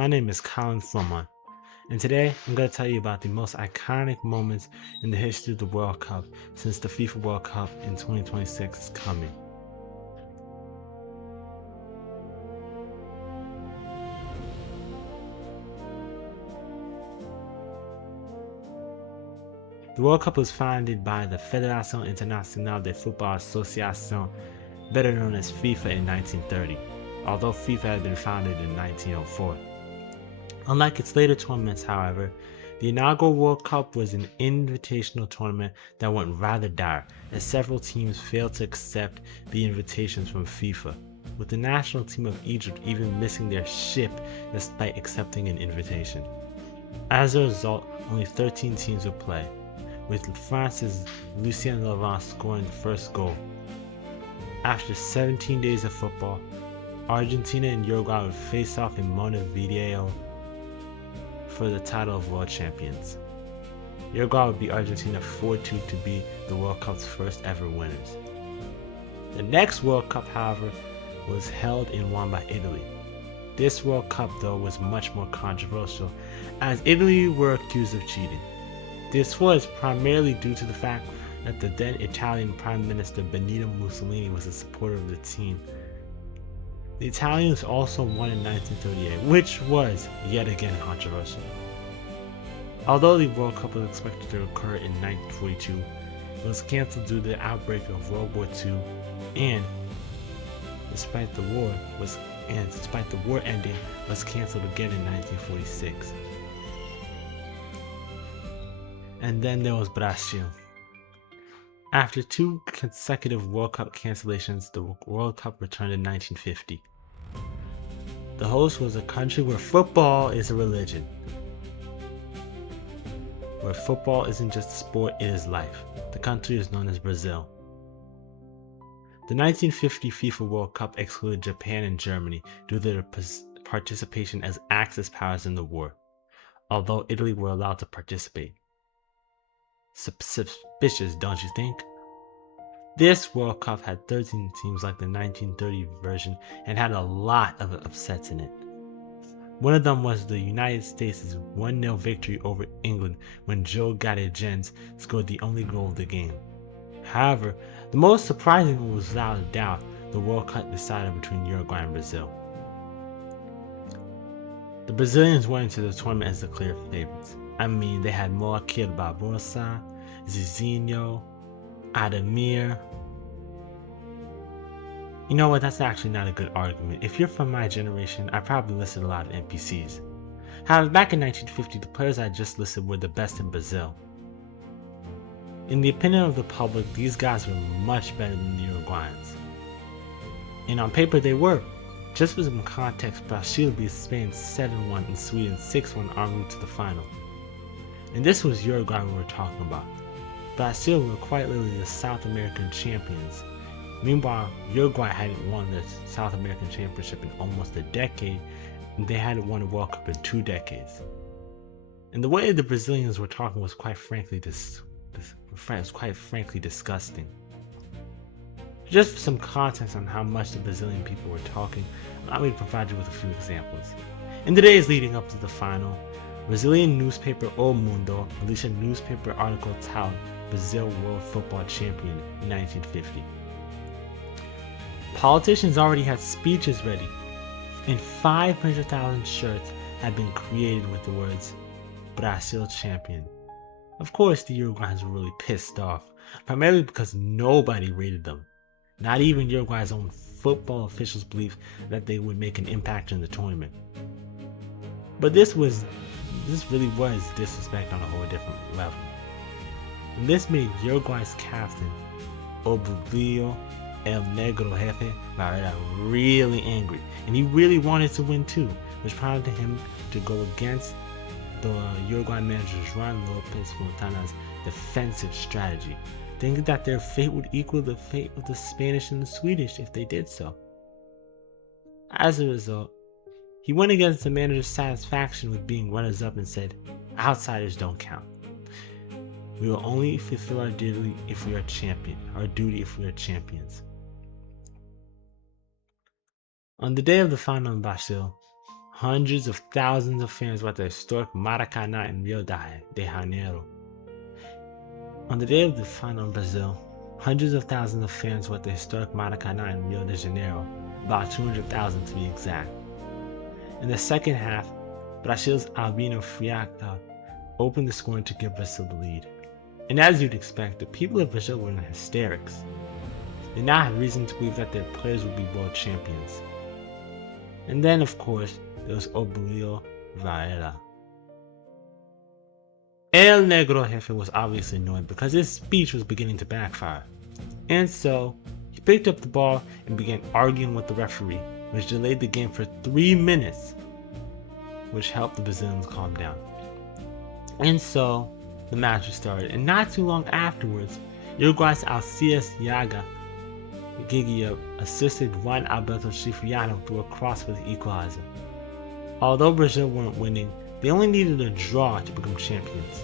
My name is KYLEN, and today I'm going to tell you about the most iconic moments in the history of the World Cup since the FIFA World Cup in 2026 is coming. The World Cup was founded by the Fédération Internationale de Football Association, better known as FIFA, in 1930, although FIFA had been founded in 1904. Unlike its later tournaments, however, the inaugural World Cup was an invitational tournament that went rather dire, as several teams failed to accept the invitations from FIFA, with the national team of Egypt even missing their ship despite accepting an invitation. As a result, only 13 teams would play, with France's Lucien Laurent scoring the first goal. After 17 days of football, Argentina and Uruguay would face off in Montevideo for the title of world champions. Uruguay would beat Argentina 4-2 to be the World Cup's first ever winners. The next World Cup, however, was held and won by Italy. This World Cup, though, was much more controversial, as Italy were accused of cheating. This was primarily due to the fact that the then Italian Prime Minister Benito Mussolini was a supporter of the team. The Italians also won in 1938, which was yet again controversial. Although the World Cup was expected to occur in 1942, it was cancelled due to the outbreak of World War II, and despite the war ending, was cancelled again in 1946. And then there was Brazil. After two consecutive World Cup cancellations, the World Cup returned in 1950. The host was a country where football is a religion. Where football isn't just a sport, it is life. The country is known as Brazil. The 1950 FIFA World Cup excluded Japan and Germany due to their participation as Axis powers in the war, although Italy were allowed to participate. Suspicious, don't you think? This World Cup had 13 teams like the 1930 version and had a lot of upsets in it. One of them was the United States' 1-0 victory over England when Joe Gadegens scored the only goal of the game. However, the most surprising one was without a doubt the World Cup decided between Uruguay and Brazil. The Brazilians went into the tournament as the clear favorites. I mean, they had Moacir Barbosa, Zizinho, Ademir. You know what, that's actually not a good argument. If you're from my generation, I probably listed a lot of NPCs. However, back in 1950, the players I just listed were the best in Brazil. In the opinion of the public, these guys were much better than the Uruguayans. And on paper they were. Just for some context, Brazil beat Spain 7-1 and Sweden 6-1 en route to the final. And this was Uruguay we were talking about. Brazil were quite literally the South American champions. Meanwhile, Uruguay hadn't won the South American Championship in almost a decade, and they hadn't won a World Cup in 2 decades. And the way the Brazilians were talking was quite frankly disgusting. Just for some context on how much the Brazilian people were talking, allow me to provide you with a few examples. In the days leading up to the final, Brazilian newspaper O Mundo released a newspaper article titled Brazil World Football Champion in 1950. Politicians already had speeches ready, and 500,000 shirts had been created with the words Brazil Champion. Of course, the Uruguayans were really pissed off, primarily because nobody rated them. Not even Uruguay's own football officials believed that they would make an impact in the tournament. But this really was disrespect on a whole different level. And this made Uruguay's captain, Oblio El Negro Jefe Barrera, really angry, and he really wanted to win too, which prompted him to go against the Uruguay manager Juan Lopez Fontana's defensive strategy, thinking that their fate would equal the fate of the Spanish and the Swedish if they did so. As a result, he went against the manager's satisfaction with being runners-up and said, "Outsiders don't count. We will only fulfill our duty if we are champions." On the day of the final in Brazil, hundreds of thousands of fans were at the historic Maracanã in Rio de Janeiro. On the day of the final in Brazil, hundreds of thousands of fans were at the historic Maracanã in Rio de Janeiro, about 200,000 to be exact. In the second half, Brazil's Albino Friaca opened the scoring to give Brazil the lead. And as you'd expect, the people of Brazil were in hysterics. They now had reason to believe that their players would be world champions. And then, of course, there was Oblio Vieira. El Negro Jefe was obviously annoyed because his speech was beginning to backfire. And so, he picked up the ball and began arguing with the referee, which delayed the game for 3 minutes, which helped the Brazilians calm down. And so, the match was started, and not too long afterwards, Uruguay's Alcides Yaga Gigia assisted Juan Alberto Cipriano through a cross for the equalizer. Although Brazil weren't winning, they only needed a draw to become champions.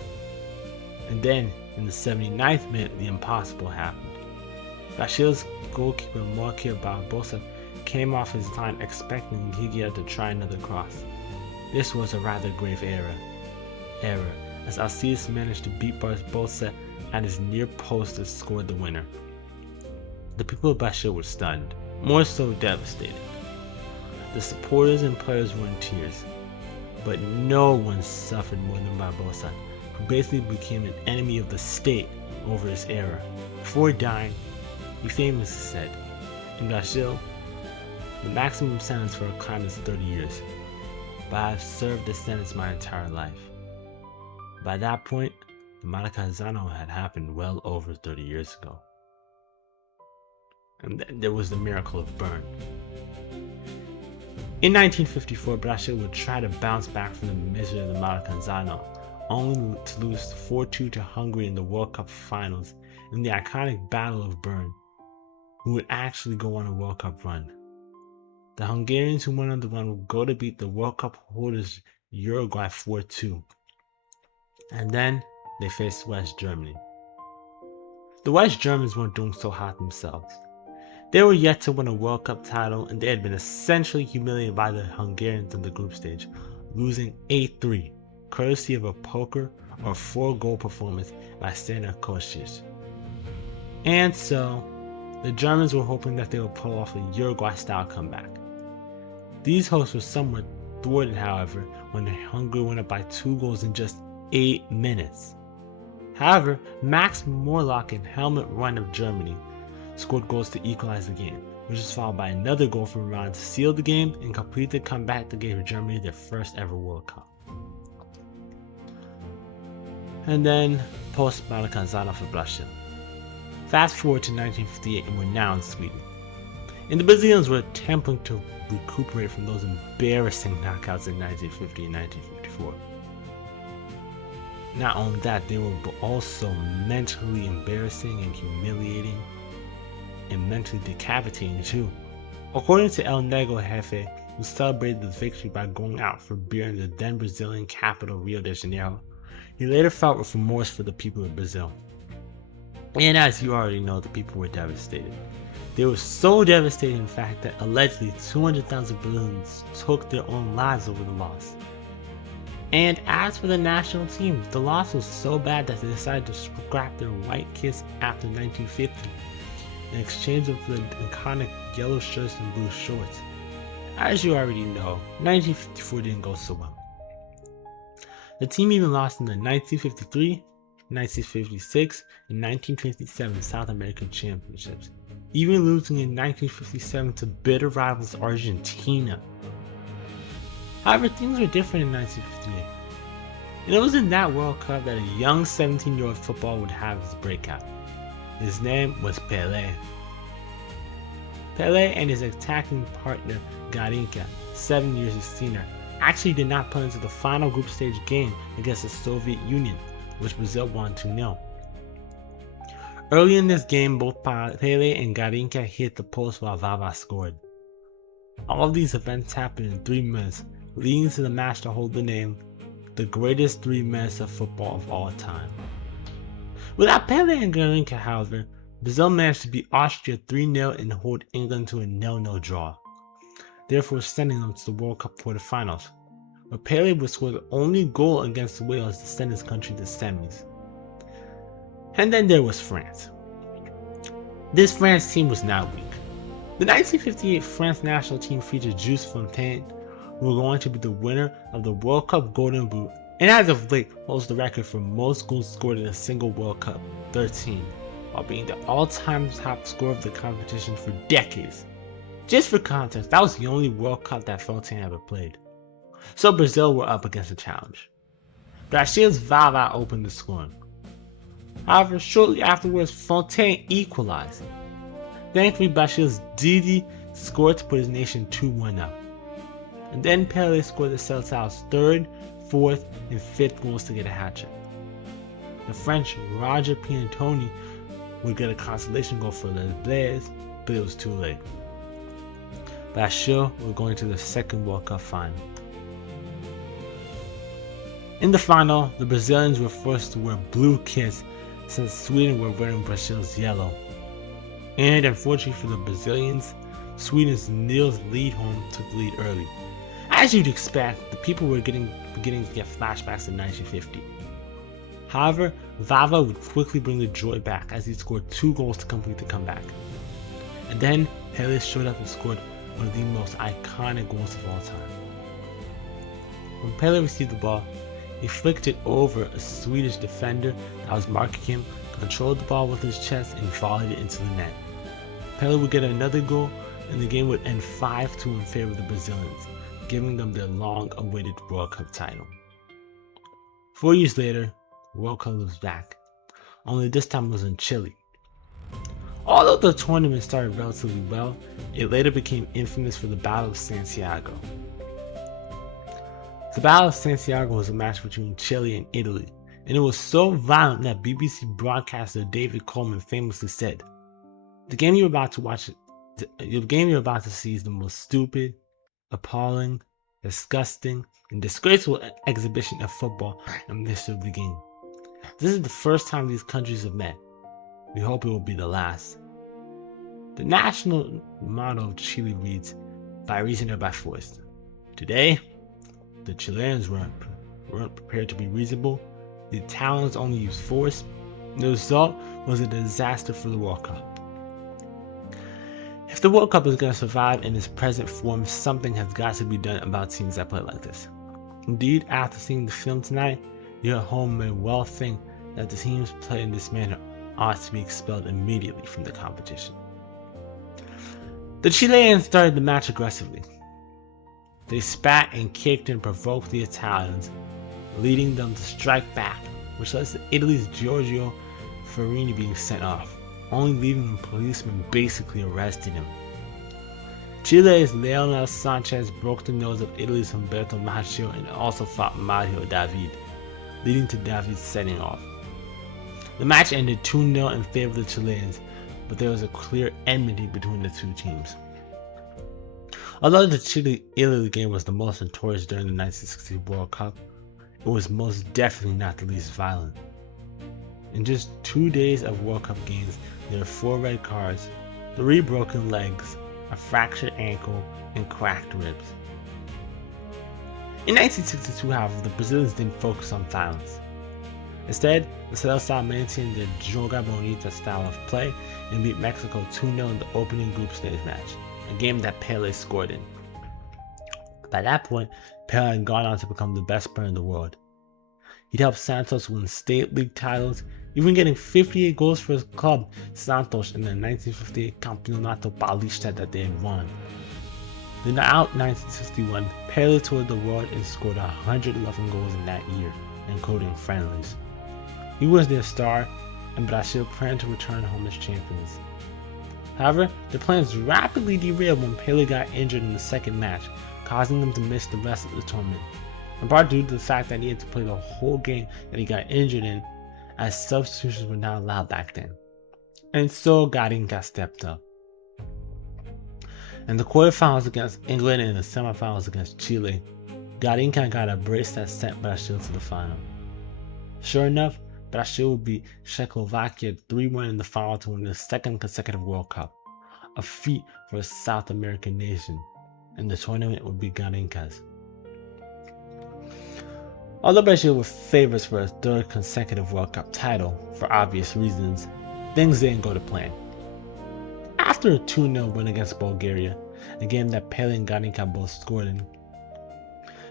And then, in the 79th minute, the impossible happened. Brazil's goalkeeper Melchior Barbosa came off his line expecting Gigia to try another cross. This was a rather grave error, as Alcides managed to beat Barbosa at his near post and scored the winner. The people of Brazil were stunned, more so devastated. The supporters and players were in tears, but no one suffered more than Barbosa, who basically became an enemy of the state over this error. Before dying, he famously said, "In Brazil, the maximum sentence for a crime is 30 years, but I have served this sentence my entire life." By that point, the Maracanã had happened well over 30 years ago. And then there was the miracle of Bern. In 1954, Brazil would try to bounce back from the misery of the Maracanã, only to lose 4-2 to Hungary in the World Cup finals in the iconic Battle of Bern, who would actually go on a World Cup run. The Hungarians who went on the run would go to beat the World Cup holders Uruguay 4-2. And then they faced West Germany. The West Germans weren't doing so hot themselves. They were yet to win a World Cup title, and they had been essentially humiliated by the Hungarians in the group stage, losing 8-3, courtesy of a poker or 4-goal performance by Stanislav Kostic. And so, the Germans were hoping that they would pull off a Uruguay-style comeback. These hopes were somewhat thwarted, however, when Hungary went up by 2 goals in just 8 minutes. However, Max Morlock and Helmut Run of Germany scored goals to equalize the game, which was followed by another goal from Ron to seal the game and complete the comeback that gave Germany their first ever World Cup. And then, post-Maracanã for Brazil. Fast forward to 1958 and we're now in Sweden. And the Brazilians were attempting to recuperate from those embarrassing knockouts in 1950 and 1954. Not only that, they were also mentally embarrassing and humiliating, and mentally decapitating too. According to El Negro Jefe, who celebrated the victory by going out for beer in the then Brazilian capital Rio de Janeiro, he later felt remorse for the people of Brazil. And as you already know, the people were devastated. They were so devastated, in fact, that allegedly 200,000 Brazilians took their own lives over the loss. And as for the national team, the loss was so bad that they decided to scrap their white kits after 1950 and exchange them for the iconic yellow shirts and blue shorts. As you already know, 1954 didn't go so well. The team even lost in the 1953, 1956, and 1957 South American Championships, even losing in 1957 to bitter rivals Argentina. However, things were different in 1958. And it was in that World Cup that a young 17-year-old footballer would have his breakout. His name was Pelé. Pelé and his attacking partner Garinca, 7 years his senior, actually did not play into the final group stage game against the Soviet Union, which Brazil won 2-0. Early in this game, both Pelé and Garinca hit the post while Vava scored. All of these events happened in 3 minutes, leading to the match to hold the name, the greatest 3 minutes of football of all time. Without Pelé and Garinca, however, Brazil managed to beat Austria 3-0 and hold England to a 0-0 draw. therefore sending them to the World Cup quarterfinals, where Pele would score the only goal against Wales to send his country to the semis. And then there was France. This France team was not weak. The 1958 France national team featured Jules Fontaine, who were going to be the winner of the World Cup Golden Boot, and as of late holds the record for most goals scored in a single World Cup, 13, while being the all-time top scorer of the competition for decades. Just for context, that was the only World Cup that Fontaine ever played. So Brazil were up against a challenge. Brazil's Vava opened the scoring. However, shortly afterwards, Fontaine equalized. Thankfully, Brazil's Didi scored to put his nation 2-1 up. And then Pele scored the Seleção's third, fourth, and fifth goals to get a hat-trick. The French Roger Piantoni would get a consolation goal for Les Bleus, but it was too late. Brazil were going to the second World Cup final. In the final, the Brazilians were forced to wear blue kits since Sweden were wearing Brazil's yellow. And unfortunately for the Brazilians, Sweden's Nils Lidholm took the lead early. As you'd expect, the people were beginning to get flashbacks to 1950. However, Vava would quickly bring the joy back as he scored 2 goals to complete the comeback. And then Pele showed up and scored one of the most iconic goals of all time. When Pele received the ball, he flicked it over a Swedish defender that was marking him, controlled the ball with his chest, and volleyed it into the net. Pele would get another goal, and the game would end 5-2 in favor of the Brazilians, giving them their long-awaited World Cup title. 4 years later, the World Cup was back, only this time it was in Chile. Although the tournament started relatively well, it later became infamous for the Battle of Santiago. The Battle of Santiago was a match between Chile and Italy, and it was so violent that BBC broadcaster David Coleman famously said, "The game you're about to see is the most stupid, appalling, disgusting, and disgraceful exhibition of football in the history of the game. This is the first time these countries have met. We hope it will be the last." The national motto of Chile reads, "By reason or by force." Today, the Chileans weren't prepared to be reasonable. The Italians only used force. The result was a disaster for the World Cup. If the World Cup is going to survive in its present form, something has got to be done about teams that play like this. Indeed, after seeing the film tonight, you at home may well think that the teams play in this manner ought to be expelled immediately from the competition. The Chileans started the match aggressively. They spat and kicked and provoked the Italians, leading them to strike back, which led to Italy's Giorgio Farini being sent off, only leaving the policemen basically arresting him. Chile's Leonel Sanchez broke the nose of Italy's Humberto Maggio and also fought Mario David, leading to David setting off. The match ended 2-0 in favor of the Chileans, but there was a clear enmity between the two teams. Although the Chile-Italy game was the most notorious during the 1960 World Cup, it was most definitely not the least violent. In just 2 days of World Cup games, there were 4 red cards, 3 broken legs, a fractured ankle, and cracked ribs. In 1962, however, the Brazilians didn't focus on violence. Instead, the Seleção maintained their Joga Bonita style of play and beat Mexico 2-0 in the opening group stage match, a game that Pele scored in. By that point, Pele had gone on to become the best player in the world. He'd helped Santos win state league titles, even getting 58 goals for his club, Santos, in the 1958 Campeonato Paulista that they had won. Then out 1961, Pele toured the world and scored 111 goals in that year, including friendlies. He was their star, and Brazil planned to return home as champions. However, the plans rapidly derailed when Pele got injured in the second match, causing them to miss the rest of the tournament, in part due to the fact that he had to play the whole game that he got injured in, as substitutions were not allowed back then. And so Garinca stepped up. In the quarterfinals against England and the semifinals against Chile, Garinca got a brace that sent Brazil to the final. Sure enough, Brazil would beat Czechoslovakia 3-1 in the final to win their second consecutive World Cup, a feat for a South American nation. and the tournament would be Garinca's. Although Brazil were favorites for a third consecutive World Cup title, for obvious reasons, things didn't go to plan. After a 2-0 win against Bulgaria, a game that Pele and Garinca both scored in,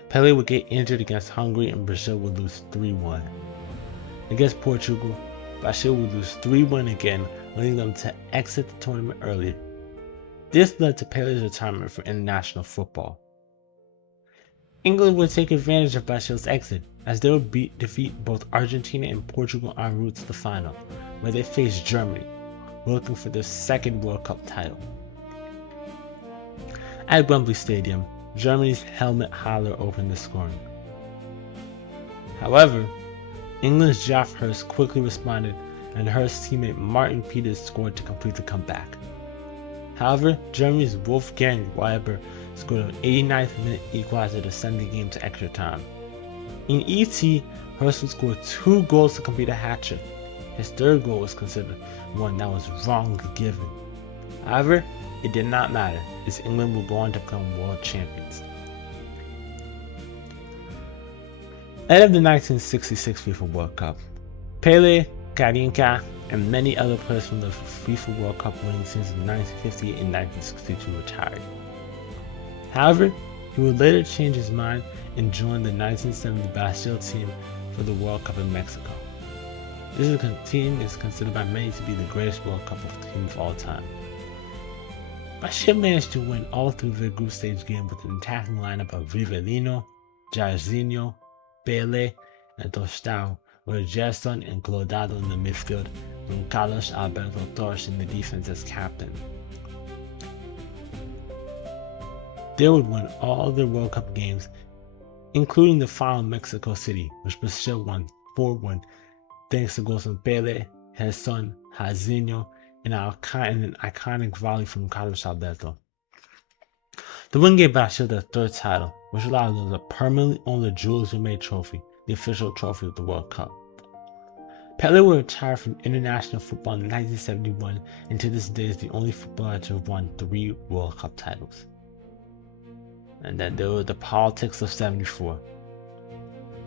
Pele would get injured against Hungary and Brazil would lose 3-1. Against Portugal, Brazil would lose 3-1 again, leading them to exit the tournament early. This led to Pele's retirement from international football. England would take advantage of Brazil's exit, as they would defeat both Argentina and Portugal en route to the final, where they faced Germany, looking for their second World Cup title. At Wembley Stadium, Germany's Helmut Haller opened the scoring. However, England's Geoff Hurst quickly responded, and Hurst's teammate Martin Peters scored to complete the comeback. However, Germany's Wolfgang Weber scored an 89th minute equalizer to send the game to extra time. In ET, Hurst would score 2 goals to complete a hat-trick. His third goal was considered one that was wrongly given. However, it did not matter, as England would go on to become world champions. Ahead of the 1966 FIFA World Cup, Pele, Garinca, and many other players from the FIFA World Cup winning teams of 1958 and 1962 retired. However, he would later change his mind and join the 1970 Brazil team for the World Cup in Mexico. This team is considered by many to be the greatest World Cup team of all time. Brazil managed to win all 3 of their group stage games with an attacking lineup of Rivelino, Jairzinho, Pele, and Tostão, with Gerson and Clodoaldo in the midfield, and Carlos Alberto Torres in the defense as captain. They would win all their World Cup games, including the final in Mexico City, which Brazil won 4-1, thanks to goals from Pele, Gerson, Jairzinho, and an iconic volley from Carlos Alberto. The win gave Brazil their 3rd title, which allowed them to permanently own the Jules Rimet Trophy, the official trophy of the World Cup. Pele would retire from international football in 1971, and to this day is the only footballer to have won 3 World Cup titles. And then there were the politics of '74.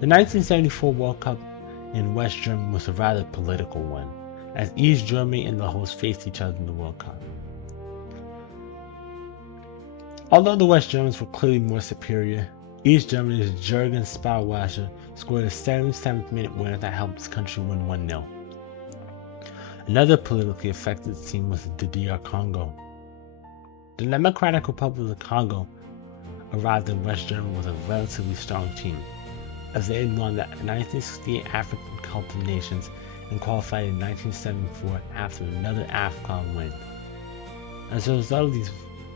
The 1974 World Cup in West Germany was a rather political one, as East Germany and the host faced each other in the World Cup. Although the West Germans were clearly more superior, East Germany's Jürgen Spauwasser scored a 77th minute winner that helped his country win 1-0. Another politically affected team was the DR Congo. The Democratic Republic of Congo arrived in West Germany with a relatively strong team, as they had won the 1968 African Cup of Nations and qualified in 1974 after another AFCON win. As a result of these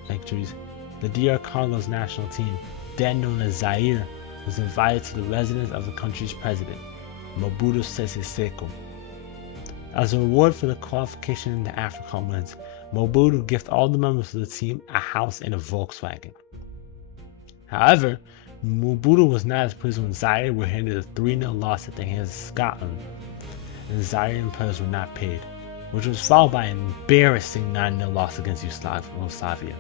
victories, the DR Congo's national team, then known as Zaire, was invited to the residence of the country's president, Mobutu Sese Seko. As a reward for the qualification in the AFCON wins, Mobutu gifted all the members of the team a house and a Volkswagen. However, Mobutu was not as pleased when Zaire were handed a 3-0 loss at the hands of Scotland, and Zairean players were not paid, which was followed by an embarrassing 9-0 loss against Yugoslavia.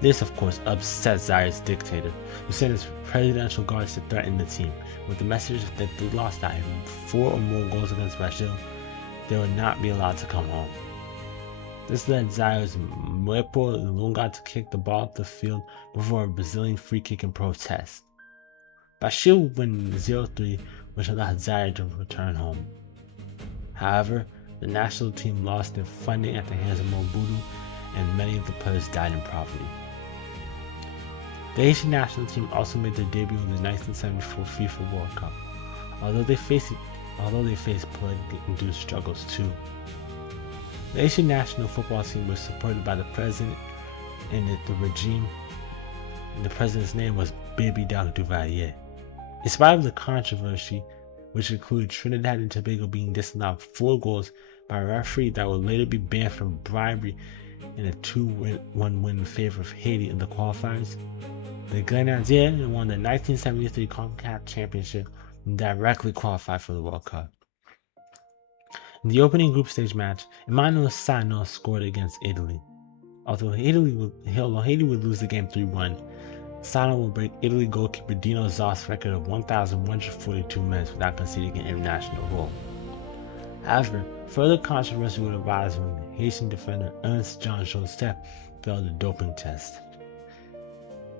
This, of course, upset Zaire's dictator, who sent his presidential guards to threaten the team, with the message that if they lost by 4 or more goals against Brazil, they would not be allowed to come home. This led Zaire's Mwepo Lunga to kick the ball up the field before a Brazilian free kick in protest. Brazil would win 0-3, which allowed Zaire to return home. However, the national team lost their funding at the hands of Mobutu, and many of the players died in poverty. The Haitian national team also made their debut in the 1974 FIFA World Cup, although they faced politically induced struggles too. The Haitian national football team was supported by the president and the regime, and the president's name was Baby Doc Duvalier. In spite of the controversy, which included Trinidad and Tobago being disallowed 4 goals by a referee that would later be banned from bribery in a 2-1 win in favor of Haiti in the qualifiers, the Grenadiers won the 1973 CONCACAF Championship and directly qualified for the World Cup. In the opening group stage match, Emmanuel Sano scored against Italy. Although Haiti would lose the game 3-1, Sana will break Italy goalkeeper Dino Zoff's record of 1,142 minutes without conceding an international goal. However, further controversy would arise when Haitian defender Ernst Jean Joseph failed a doping test,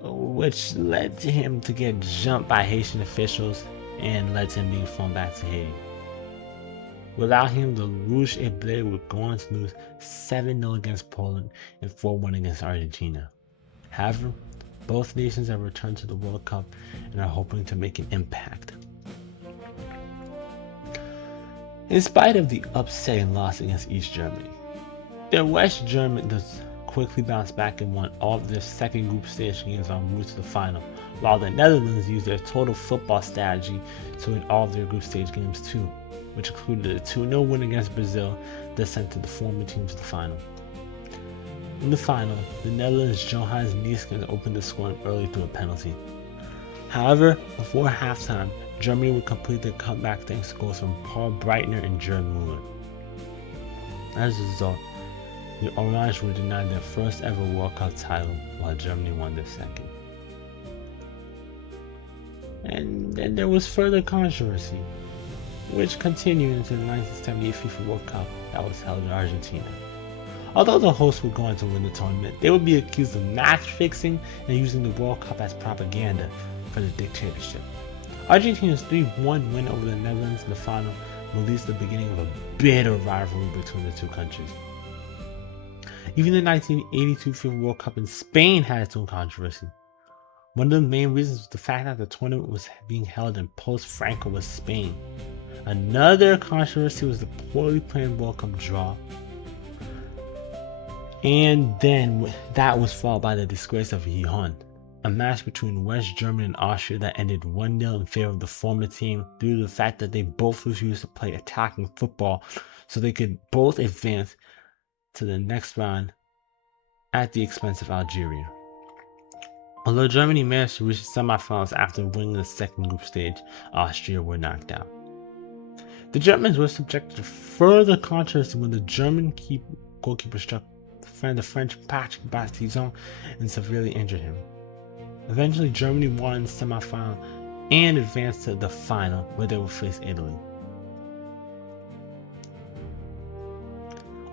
which led to him to get jumped by Haitian officials and led to him being flown back to Haiti. Without him, the Rouge et Bleu would go on to lose 7-0 against Poland and 4-1 against Argentina. However, both nations have returned to the World Cup and are hoping to make an impact. In spite of the upsetting loss against East Germany, the West Germans quickly bounced back and won all of their second group stage games en route to the final, while the Netherlands used their total football strategy to win all of their group stage games too, which included a 2-0 win against Brazil that sent the former team to the final. In the final, the Netherlands' Johannes Neeskens opened the scoring early through a penalty. However, before halftime, Germany would complete their comeback thanks to goals from Paul Breitner and Gerd Müller. As a result, the Orange were denied their first ever World Cup title, while Germany won their second. And then there was further controversy, which continued into the 1978 FIFA World Cup that was held in Argentina. Although the hosts would go on to win the tournament, they would be accused of match fixing and using the World Cup as propaganda for the dictatorship. Argentina's 3-1 win over the Netherlands in the final released the beginning of a bitter rivalry between the two countries. Even the 1982 FIFA World Cup in Spain had its own controversy. One of the main reasons was the fact that the tournament was being held in post-Franco Spain. Another controversy was the poorly planned World Cup draw. And then that was followed by the disgrace of Gijón, a match between West Germany and Austria that ended 1-0 in favor of the former team due to the fact that they both refused to play attacking football so they could both advance to the next round at the expense of Algeria. Although Germany managed to reach the semifinals after winning the second group stage, Austria were knocked out. The Germans were subjected to further controversy when the German goalkeeper struck the French Patrick Bastison and severely injured him. Eventually, Germany won the semifinal and advanced to the final, where they would face Italy.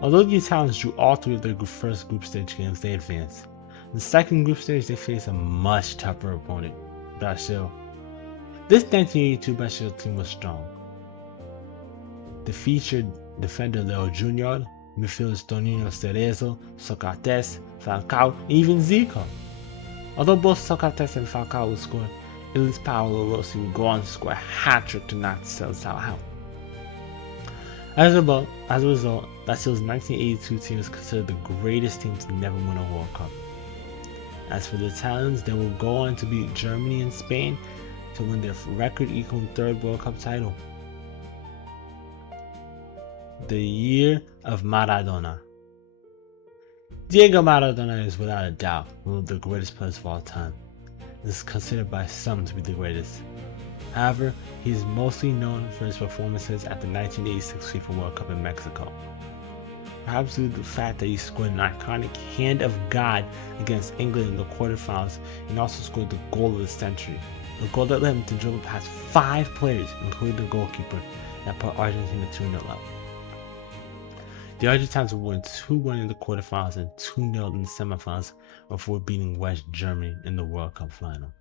Although the Italians drew all three of their first group stage games, they advanced. In the second group stage, they faced a much tougher opponent, Brazil. This 1982 Brazil team was strong. They featured defender Leo Junior, midfielders Tonino Cerezo, Socrates, Falcao, and even Zico. Although both Socrates and Falcao would score, Italy's Paolo Rossi would go on to score a hat-trick to knock the Celts out. As a result, Brazil's 1982 team is considered the greatest team to never win a World Cup. As for the Italians, they will go on to beat Germany and Spain to win their record-equaling third World Cup title. The year of Maradona. Diego Maradona is without a doubt one of the greatest players of all time. He is considered by some to be the greatest. However, he is mostly known for his performances at the 1986 FIFA World Cup in Mexico. Perhaps due to the fact that he scored an iconic Hand of God against England in the quarterfinals and also scored the goal of the century, a goal that led him to dribble past 5 players, including the goalkeeper, that put Argentina 2-0 up. The Argentines would win 2-1 in the quarterfinals and 2-0 in the semifinals before beating West Germany in the World Cup final.